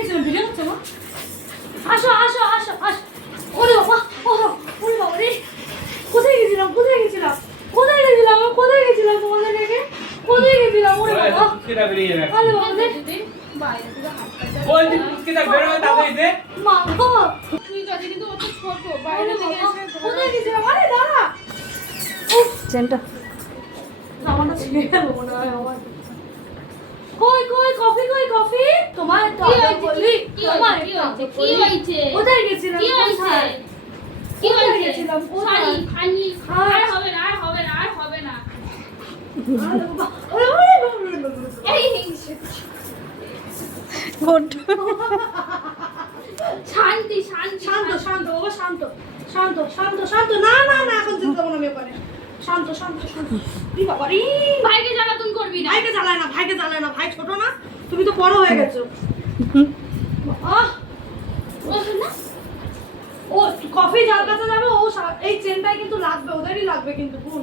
গেছিলাম ভিডিও করছো মা? আসো আসো আসো আসো। ওরে বাবা, ওরে বাবা রে, কোথায় গেছিলাম কোথায় গেছিলাম কোথায় গেছিলাম কোথায় গেছিলাম তোমাদের রেখে? কোথায় গেছিলাম? ওরে বাবা, পুচকেটা বেরিয়ে যাবে। আরে বাবা রে, বাইরে থেকে হাত পাটা ওই যে পুচকেটা বেরোবে তাড়াতাড়ি দে। মা গো, তুই কাজে কিন্তু অত ছোট ওরে বাইরে থেকে বাবা, এসে কোথায় গেছিলাম? আরে দাঁড়া, উফ, চেনটা জামাটা ছিঁড়ে গেল মনে হয় আমার। কই কই কফি, কই কফি? তোমার তো কি আগে হয়েছে? বলি, কি তোমার হয়েছে? তো কি আগে হয়েছে? বলি। কি হয়েছে? কোথায় গেছিলাম? কি হয়েছে? কোথায়? কি কোথায় হয়েছে? গেছিলাম? কোথায়? শাড়ি খানি আর- আর হবে না আর হবে না আর হবে না। আরে বাবা, ওরে বাবা, ওরে বাবা, এই গুড শান্তি শান্তি শান্ত শান্ত বাবা, শান্ত শান্ত শান্ত শান্ত। না না না, এখন চিন্তা করো না ব্যাপারে। শান্ত শান্ত শান্ত। ই বাবা রে, ভাইকে জ্বালাতন করবি না। ভাইকে জ্বালায় না, ভাইকে জ্বালায় না, ভাই ছোট না, তুমি তো বড় হয়ে গেছো। আহ, বলছো না? ও কফি জাল কাছে যাবে, ও এই চেনটাই কিন্তু লাগবে, ওদেরই লাগবে কিন্তু। কোন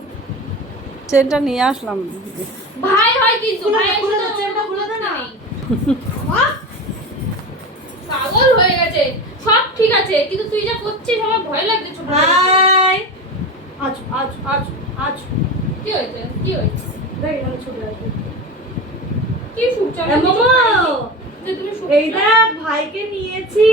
চেনটা নিয়ে আসলাম। ভাই হয় কিন্তু খুলে ভাই দে, খুলে দে, এসে চেনটা খুলে দে না। নেই। আহ, পাগল হয়ে গেছে। সব ঠিক আছে কিন্তু তুই যা করছিস আমার ভয় লাগছে ছোট ভাই আজ আজ আজ আজ কি হয়েছে কি হয়েছে দেখ এখানে চলে আসবে। কি সুখ এ মামা, যে তুমি সুখ এই দেখ ভাইকে নিয়েছি।